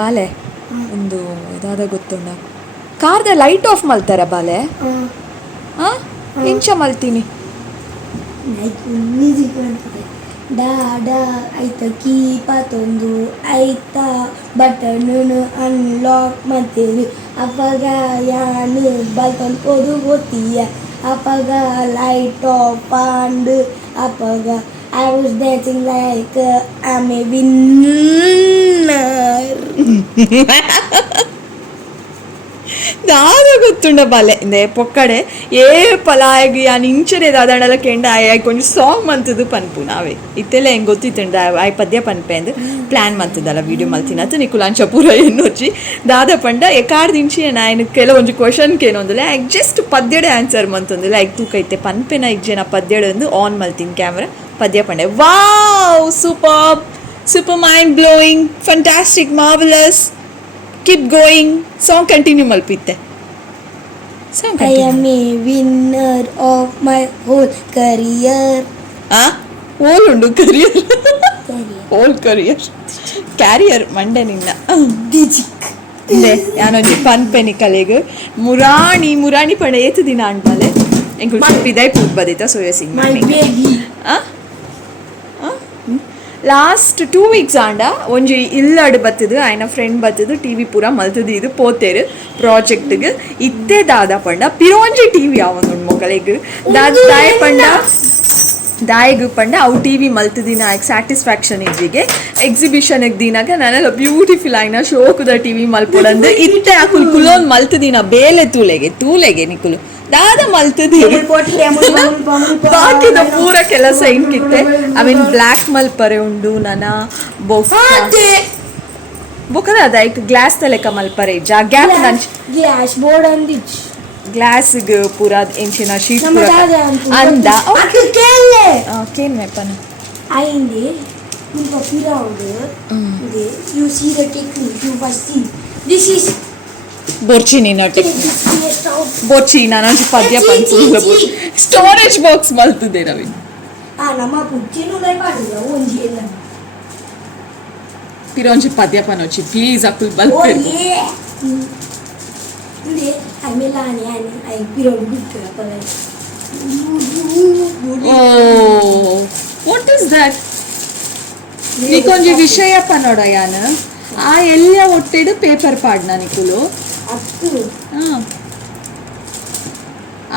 ಬಾಲೆ ಒಂದು ಇದಾದ ಗೊತ್ತುಂಡ ಕಾರ್ದ ಲೈಟ್ ಆಫ್ ಮಲ್ತಾರ ಬಾಲೆ ಹಾಂ ಇಂಚ ಮಲ್ತೀನಿ ಡಾ ಡಾ ಐತ ಕೀಪ ತೊಂದು ಐತ ಬಟನ್ ಅನ್ಲಾಕ್ ಮಾಡ್ತೇವೆ ಅಪಗ ಯಾನು ಬಲ್ತನ್ ಓದು ಗೊತ್ತೀಯ ಅಪಗ ಲೈಟ್ ಆಫ್ ಅಂಡ್ ಅಪಗ I was dancing like I'm a winner. దాదా గుర్తుండ బాలే ఇందే పొక్కడే ఏ పలాయగి అని ఇంచరే దాదాండల ಕೆಂಡ ಆಯ್ కొంచెం ಸಾಂಗ್ ಮಂತದು ಪನ್ಪು ನಾವೇ ಇತ್ತೆಲ್ಲ ಹೆಂಗೆ ಗೊತ್ತಿತ್ತಂಡ ಆಯ್ ಪದ್ಯ ಪನ್ಪೆಂದು ಪ್ಲ್ಯಾನ್ ಮಂತದಲ್ಲ ವೀಡಿಯೋ ಮಲ್ತಿನತ್ತು ನಿಕ್ಕು ಲಂಚ ಪೂರ ಎನ್ನೊಚ್ಚಿ ದಾದ ಪಂಡ ಎಕಾಡ್ ದಿಂಚಿ ನಾನು ಕೆಲವೊಂದು ಕ್ವಶನ್ ಕೇನೊಂದಿಲ್ಲ ಆಯ್ಕೆ ಜಸ್ಟ್ ಪದ್ಯಡೆ ಆನ್ಸರ್ ಮಂತೊಂದಿಲ್ಲ ಆಯ್ಕೆ ತೂಕೈತೆ ಪನ್ಪೆನ ಈಗ ಜನ ಪದ್ಯಡೆ ಒಂದು ಆನ್ ಮಲ್ತೀನಿ ಕ್ಯಾಮ್ರಾ ಪದ್ಯ ಪಂಡೆ wow super mind blowing fantastic marvellous keep going song continue malpitte song continue. I am a winner of my whole career whole undu career whole career carrier mande ninna digik inde yanonji panpeni kalege murani pade etu dina antale engul pidai put badita so yes my baby last 2 weeks and ಒಂಜಿ ಇಲ್ಲಡ್ ಬತ್ತದು ಆಯ್ನ friend ಬತ್ತದು TV ಪೂರ ಮಲ್ತದು ಇದು ಪೋತೇರು ಪ್ರಾಜೆಕ್ಟ್ಗೆ ಇತ್ತೆ ದಾದ ಪಂಡ ಪಿರೋಂಜಿ TV ಅವನು ಮೊಗಲಿಗೆ ದಾಯಿಗೆ ಪಂಡ ಅವು ಟಿವಿ ಮಲ್ತದಿನ ಆಯ್ಕೆ ಸ್ಯಾಟಿಸ್ಫ್ಯಾಕ್ಷನ್ ಇದ್ದಿಗೆ ಎಕ್ಸಿಬಿಷನ್ಗೆ ದಿನಾಗ ನಾನೆಲ್ಲ ಬ್ಯೂಟಿಫುಲ್ ಆಯ್ನ ಶೋಕುದ ಟಿವಿ ಮಲ್ಪೊಡಂದು ಇತ್ತೆ ಆ ಕುಲ್ಕುಲೋನ್ ಮಲ್ತದಿನ ಬೇಲೆ ತೂಲೆಗೆ ನಿಕುಲು ದಾದ ಮಲ್ತದಿ ಬಾಕಿದ ಪೂರ ಕೆಲಸ ಇಂಕಿತ್ತೆ ಅವೇನು ಬ್ಲ್ಯಾಕ್ ಮಲ್ಪರೆ ಉಂಡು ನನ ಬೊಕದ ಅದ ಐಕ್ ಗ್ಲಾಸ್ ತಲೆಕ ಮಲ್ಪರೆ ಜಾ ಗ್ಯಾಪ್ ಗ್ಲಾಸ್ ಬೋರ್ಡ್ ಅಂದಿಚ್ ಗ್ಲಾಸ್ಗೆ ಪೂರ ಎಂಚಿನ ಶೀಟ್ ಅಂದ ಕೇನ್ ಮೆಪ್ಪನ ಐಂದೆ ನಿಮ್ಮ ಪಿರೌಂಡ್ you see the technique you first see this is borchini nanonji padya panpula storage box maltude ravin nama puchinu lai padula onji ella pironji padya panochi please akul balpe inde amelani ai piron guttura palai oh what is that nikonji vishaya panoda yana ಆ ಎಲ್ಲ ಒಟ್ಟಿಡು paper ಪಾಡ್ನ ನಿಕುಲು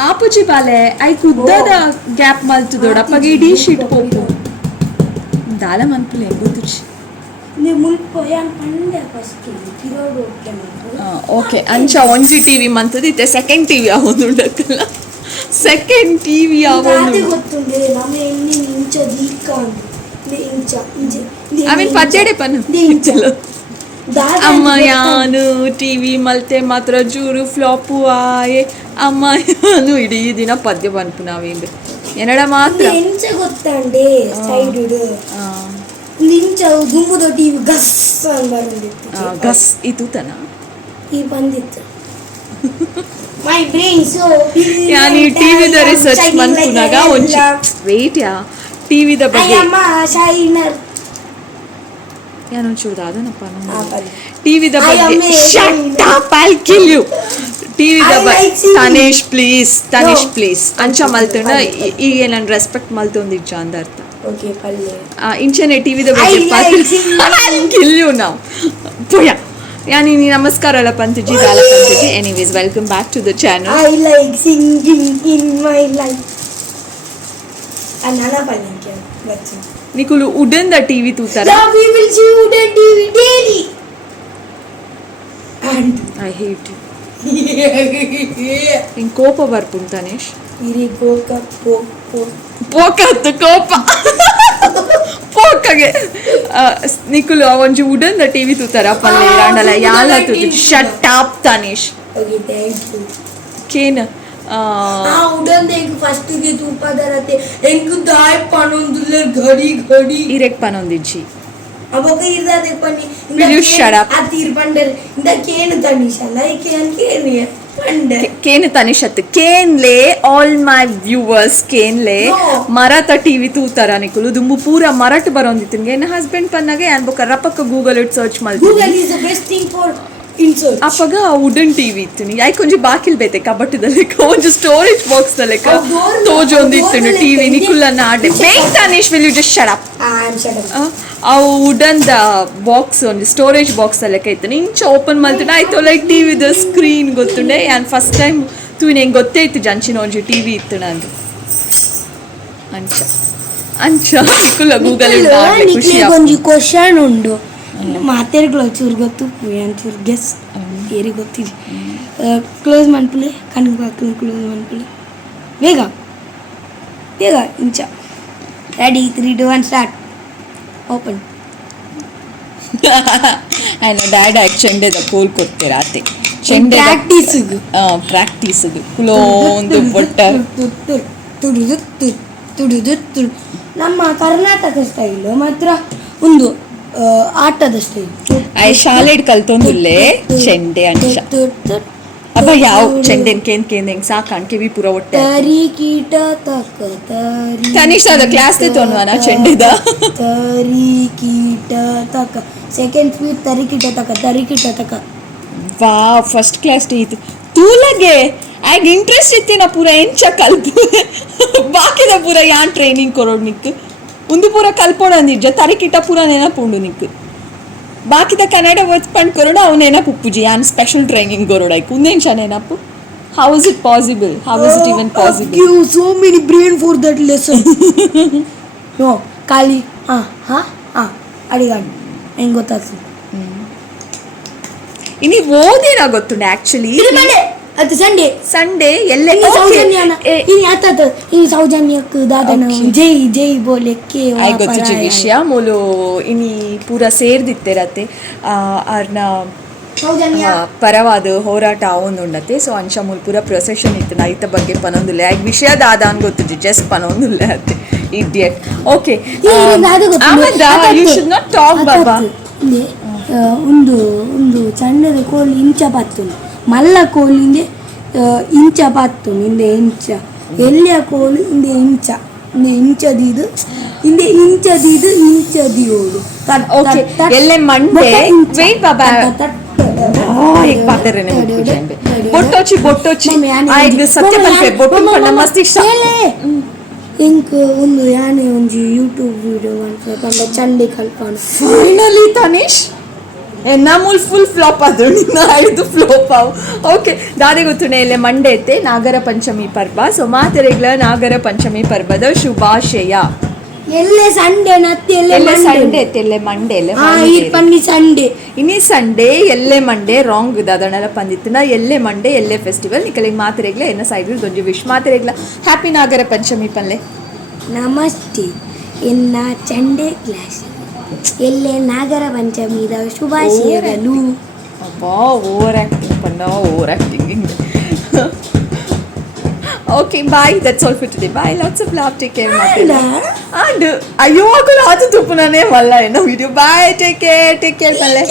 ಆಪುಜಿ ಬಾಲೆ I ಕುದ್ದದ gap ಮಲ್ತದೋಡ ಅಪ್ಪಗೆ ಇಡೀ sheet pope ದಾಲ ಮನ್ಪುಲೆ ಗೊತ್ತುಚಿ okay ಅಂಚ ಒಂಜಿ ಟಿವಿ ಮಂತದಿತ್ತೆ ಸೆಕೆಂಡ್ ಟಿವಿ ಆವೊಂದು ಉಂಡಕ್ಕಲ್ಲ ಸೆಕೆಂಡ್ ಟಿವಿ ಆವೊಂದು ಆಮೇಲೆ ಪದ್ಯಡೆ ಪನ್ನು ಅಮ್ಮ ಯಾನು ಟಿವಿ ಮಲ್ತೆ ಮಾತ್ರ ಜೂರು ಫ್ಲಾಪು ಆಯೆ ಅಮ್ಮ ಯಾನು ಇಡೀ ದಿನ ಪದ್ಯ ಪನ್ಪು ನಾವಿಂದು ಎನ್ನಡ ಮಾತ್ರ ಗೊತ್ತಂಡೆ ಸೈಡ್ ನಿಂಚ ದುಂಬುದ ಟಿವಿ ಗಸ್ ಬಂದಿತ್ತು ಗಸ್ ಇದು ತನ ಈ ಬಂದಿತ್ತು ಮೈ ಬ್ರೈನ್ ಸೋ ಯಾನಿ ಟಿವಿದ ರಿಸರ್ಚ್ ಮನ್ಪುನಾಗ ಒಂಚಿ ವೇಟ್ ಯಾ ಟಿವಿದ ಬಗ್ಗೆ ಅಮ್ಮ ಶೈನರ್ ಯಾನೊಂಚೂರು ದಾದನಪ್ಪ ಟಿವಿದ ಬಗ್ಗೆ shut up I kill you ಟಿವಿದ ಬಗ್ಗೆ ತನೇಶ್ ಪ್ಲೀಸ್ ಅಂಚ ಮಲ್ತಂಡ ಈಗ ನಾನು ರೆಸ್ಪೆಕ್ಟ್ ಮಲ್ತೊಂದಿಜ್ಜ ಅಂದ ಅರ್ಥ ಓಕೆ ಪಲ್ಲೆ ಇಂಚನೆ ಟಿವಿದ ಬಗ್ಗೆ ಐ ಕಿಲ್ ಯು ನೌ ಪೋಯ ಯಾನಿ ನಮಸ್ಕಾರ ಅಲ್ಲ ಪಂತಜಿ ದಾಲ ಪಂತಜಿ anyways welcome back to the channel I like singing in my life ಅನನ ಪಲ್ಲೆ ಬಚ್ಚ ನಿಕುಲು ಉಡನ್ ದ ಟಿವಿ ತೂತರ we will see wooden TV daily and I hate you in ಕೋಪ ಬರ್ಪುನ್ ತನೇಶ್ ಇರಿ ಗೋಕ ಪೋಕತ್ತು ಕೋಪ ಪೋಕಗೆ ನಿಕುಲು ಒಂಜಿ ಉಡನ್ ದ ಟಿವಿ ತೂತರ ಪಲ್ಲೆ ಇರಾಂಡಲ ಯಾಲ ತುದಿ shut up Tanesh okay thank you ಕೇನ उड़न देख फर्स्ट के तू पदरते एक दाय पनोंदुलर घड़ी इरेक पनोंदिची अब ओके इरदा देख पनी will you shut up आ तीर पंडर इंदा केन तनिशा लाइक केन केन ಕೇನ್ ತನಿಷತ್ ಕೇನ್ಲೆ ಆಲ್ ಮೈ ವ್ಯೂವರ್ಸ್ ಕೇನ್ಲೆ ಮರಾಠ ಟಿವಿ ತೂತರ ನಿಕುಲು ದುಂಬು ಪೂರ ಮರಾಠ ಬರೋಂದಿತ್ತು ಏನ ಹಸ್ಬೆಂಡ್ ಪನ್ನಾಗೆ ಅನ್ಬೋಕ ರಪಕ್ಕ ಗೂಗಲ್ ಇಟ್ ಸರ್ಚ್ ಮಾಡಿ Google is the best thing for insert. ಅಪ್ಪಗ ವುಡನ್ ಟಿವಿ ಇತ್ತು ಯಾಕೆ ಕೊಂಚ ಬಾಕಿಲ್ ಬೇತೆ ಕಬಟ್ಟದಲ್ಲಿ ಒಂದು ಸ್ಟೋರೇಜ್ ಬಾಕ್ಸ್ ಲೆಕ್ಕ ತೋಜೊಂದಿತ್ತು ಟಿವಿ ನಿಕುಲನ್ನ ಆಡೆ ಬೇಕ್ Tanish will you just shut up I'm shut up. ಆ ವುಡನ್ ದ ಬಾಕ್ಸ್ ಒಂದು ಸ್ಟೋರೇಜ್ ಬಾಕ್ಸ್ ಲೆಕ್ಕ ಇತ್ತು ಇಂಚ ಓಪನ್ ಮಾಡ್తుండే ಆಯ್ತು ಲೈಕ್ ಟಿವಿದ ಸ್ಕ್ರೀನ್ ಗೊತ್ತುಂಡೆ ಆ್ಯಂಡ್ ಫಸ್ಟ್ ಟೈಮ್ ತೂನೆಂಗೆ ಗೊತ್ತೇ ಇತ್ತು ಜಂಚಿನ ಒಂಜಿ ಟಿವಿ ಇತ್ತು ನಂದು ಅಂಚ ಅಂಚ ನಿಕುಲ ಗೂಗಲ್ ಖುಷಿ ಒಂಜಿ ಕ್ವಶನ್ ಉಂಡು ಮಾತೆರ್ಗಳು ಚೂರು ಗೊತ್ತು ಚೂರು ಗೆಸ್ ಏರಿ ಗೊತ್ತಿದೆ ಕ್ಲೋಸ್ ಮಾಡ್ಪಲೆ ಕಣ್ಣಿಗೆ ಬಾಕ್ಲು ಕ್ಲೋಸ್ ಮಾಡ್ಪಲೆ ಬೇಗ ಬೇಗ ಇಂಚ ರೆಡಿ 3 2 1 ಸ್ಟಾರ್ಟ್ ಓಪನ್ ಆಯ್ನ ಡ್ಯಾಡ್ ಚೆಂಡೆದ ಕೋಲ್ ಕೊಡ್ತೀರ ಆತೆ ಚೆಂಡೆ ಪ್ರಾಕ್ಟೀಸ್ಗೆ ಕುಲೋಂದು ಬೊಟ್ಟ ತುಡುದು ನಮ್ಮ ಕರ್ನಾಟಕ ಸ್ಟೈಲು ಮಾತ್ರ ಒಂದು ಆಟದ ಸ್ಟೈಲ್ ಆಯ್ ಶಾಲೆಡ್ ಕಲ್ತೊಂದುಲ್ಲೆ ಚೆಂಡೆ ಅಂಚ ಅಬ್ಬ ಯಾವ ಚೆಂಡೆನ್ ಕೇಂದ್ ಹೆಂಗ್ ಸಾಕಾಣ್ ಕಿವಿ ಪೂರ ಒಟ್ಟೆ ತರಿ ಕೀಟ ತಕ ತರಿ ತನಿಷ್ ಅದ ಕ್ಲಾಸ್ ತೊನ್ವಾನ ಚೆಂಡೆದ ತರಿ ಕೀಟ ತಕ ಸೆಕೆಂಡ್ ಸ್ಪೀಡ್ ತರಿ ಕೀಟ ತಕ ವಾ ಫಸ್ಟ್ ಕ್ಲಾಸ್ ಇತ್ತು ತೂಲಗೆ ಆಗ ಇಂಟ್ರೆಸ್ಟ್ ಇತ್ತಿನ ಪೂರ ಎಂಚ ಕಲ್ಪು ಬಾಕಿದ ಪೂರ ಯಾನ್ ಟ್ರೈನಿಂಗ್ ಕೊರೋಡ್ ನಿಕ್ ಒಂದು ಪೂರ ಕಲ್ಪೋಡ ನಿಜ ತರಿಕಿಟ ಪೂರ ನೆನಪುಂಡು ನಿಕ್ ಬಾಕಿದ ಕನ್ನಡ ವರ್ಡ್ಸ್ ಪಂಡ್ ಕೊರೋಡ ಅವು ನೆನಪು ಉಪ್ಪುಜಿ ಯಾನ್ ಸ್ಪೆಷಲ್ ಟ್ರೈನಿಂಗ್ ಕೊರೋಡ ಆಯ್ತು ಒಂದೇಂಚ ನೆನಪು how is it possible how is it even possible give so many brain for that lesson no ಖಾಲಿ ಅಡಿಗಾಡಿ ಹೆಂಗೆ ಗೊತ್ತಾಗ್ತದೆ ಇನಿ ಓದೇನ ಗೊತ್ತುಂಡೆ ಆಕ್ಚುಲಿ ಅದು ಸಂಡೇ ಎಲ್ಲೇ ಸೌಜನ್ಯಕ್ಕೆ ದಾದನ ಜೈ ಬೋಲೆಕ್ಕೆ ಆಯ್ ಗೊತ್ತಿಜಿ ವಿಷಯ ಮೂಲು ಇನಿ ಪೂರ ಸೇರ್ದಿತ್ತೆರತ್ತೆ ಅವ್ರನ್ನ ಪರವಾದ ಹೋರಾಟ ಅವೊಂದುಂಡತ್ತೆ ಸೊ ಅಂಚ ಮೂಲ ಪೂರ ಪ್ರೊಸೆಷನ್ ಇತ್ತು ನೈತ ಬಗ್ಗೆ ಪನೊಂದುಲ್ಲೆ ಆಯ್ತು ವಿಷಯದ ಆದಾನ್ ಗೊತ್ತಿಜಿ ಜಸ್ಟ್ ಪನೊಂದುಲ್ಲೆ ಅತ್ತೆ idiot okay you should not talk ಬಾಬಾ ಒಂದು ಚಂಡದ ಕೋಳಿ ಇಂಚ ಪತ್ತು ಮಲ್ಲ ಕೋಲಿಂದೆ ಇಂಚ ಪತ್ತು ಇಂದೆ ಇಂಚ ಎಲ್ಲಿಯ ಕೋಳಿ ಇಂದೆ ಇಂಚದಿದು ಇಂದೆ ಇಂಚದಿಯೋಡು ಓಕೆ ಎಲ್ಲೆ ಮಂಡೆ ವೆಯ್ಟ್ ಬಾಬಾ एक बात रे ने बोट्टोची आयग सत्य पल्पे बोट्टो पण्ण मस्त इष्ट इंक ಒಂದು ಯಾನೆ ಒಂಜಿ ಯೂಟ್ಯೂಬ್ ವಿಡಿಯೋ ಮಾಡ್ಕೊಂಡು ಚಂಡೆ Kalpana finally Tanish ನಮ್ಮೂಲ್ full flap ಆದ್ರು ನಿನ್ನ ಐದು ಫ್ಲಾಪ್ ಆವು ಓಕೆ ದಾದೆ ಗೊತ್ತುನೆ ಇಲ್ಲೇ ಮಂಡೆ ಐತೆ ನಾಗರ ಪಂಚಮಿ ಪರ್ವ ಸೊ ಮಾತೆರೆಗ್ಲ ನಾಗರ ಪಂಚಮಿ ಪರ್ವದ ಶುಭಾಶಯ ಎಲ್ಲೆ ಸಂಡೇ ನತ್ತಿ ಎಲ್ಲೆ ಸಂಡೇ ತೆಲ್ಲೆ ಮಂಡೆ ಪನ್ನಿ ಸಂಡೇ ಇನಿ ಸಂಡೇ ಎಲ್ಲೆ ಮಂಡೆ ರಾಂಗ್ ದಾದಣಲ ಪಂದಿತ್ತಿನ ಎಲ್ಲೆ ಮಂಡೆ ಎಲ್ಲೆ ಫೆಸ್ಟಿವಲ್ ನಿಕಲಿಗೆ ಮಾತೆರೆಗ್ಲ ಎನ್ನ side ದೊಂಜಿ wish ಮಾತೆರೆಗ್ಲ happy Nagara Panchami ಪಲ್ಲೆ ನಮಸ್ತೆ ಎನ್ನ ಚಂಡೆ ಕ್ಲಾಸ್ ಎಲ್ಲೆ ನಾಗರ ಪಂಚಮಿದ ಶುಭಾಶಯಗಳು ಅಬ್ಬಾ ಓವರ್ ಆಕ್ಟಿಂಗ್ ಪನ್ನ over acting Okay, bye. That's all for today. Bye. Lots of love. Take care. And ayo aku raatu tupunane walla ena video. Bye. Take care palle.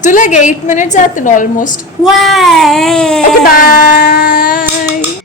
Tulage 8 minutes atun almost. Why? Okay, bye.